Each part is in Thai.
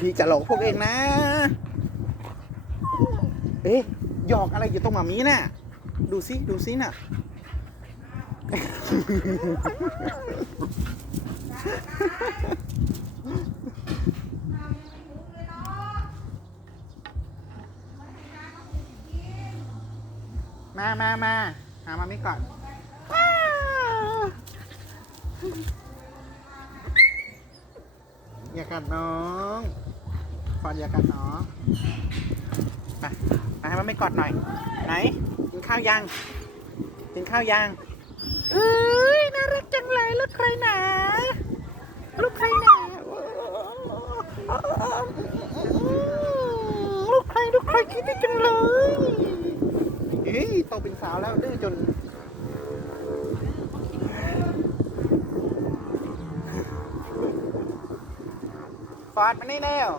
พี่จะหลอกพวกเองนะ เอ๊ะหยอกอะไรอยู่ตรงหมามีน่ะ ดูซิ ดูซิน่ะ มามามาหามามิก่อนว้าว อย่ากัดน้องฟอนอย่ากัดน้องไปมาให้มาไม่กอดหน่อย ไหน กินข้าวยัง กินข้าวยังเอ้ยน่ารักจังเลยลูกใครหนาลูกใครหนาลูกใครลูกใครคิดได้จังเลยเฮ้ยโตเป็นสาวแล้วดื้อจน ฟาดมานี่แล้ว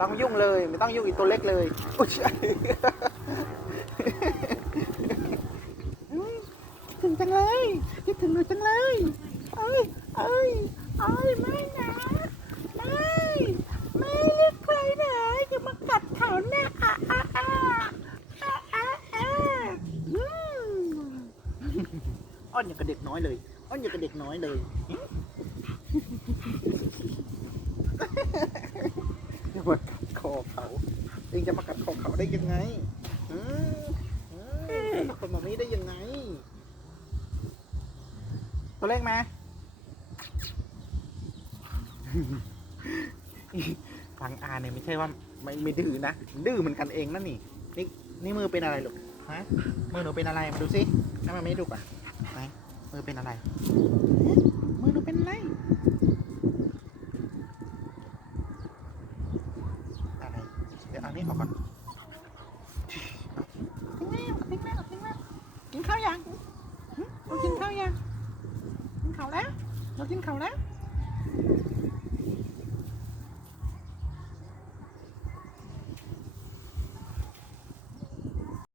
ต้องยุ่งเลย ไม่ต้องยุ่งอีกตัวเล็กเลยอุ๊ยถึงจังเลยคิดถึงหนูจังเลยเอ้ยเอ้ยเอ้ยไม่นะไม่ไม่เรียกใครนะอย่ามากัดเขานะอะอะอะอะอะอะอืมอ้อนอย่างกับเด็กน้อยเลยอ้อนอย่างกับเด็กน้อยเลย จะมากัด คอเขา เองจะมากัดคอเขาได้ยังไงอืมอืมคนแบบนี้ได้ยังไง ตัวเลขไหมฟังอาเนี่ยไม่ใช่ว่าไม่ไม่ดื้อนะ ดื้อเหมือนกันเองนั่นนี่ นี่นี่มือเป็นอะไรลูก ฮะ มือหนูเป็นอะไรมาดูสิให้มันไม่ดูก่อนไหนมือเป็นอะไร มือหนูเป็นอะไรังเรากินข้าวยังกินข้าวแล้วเรากินข้าวแล้ว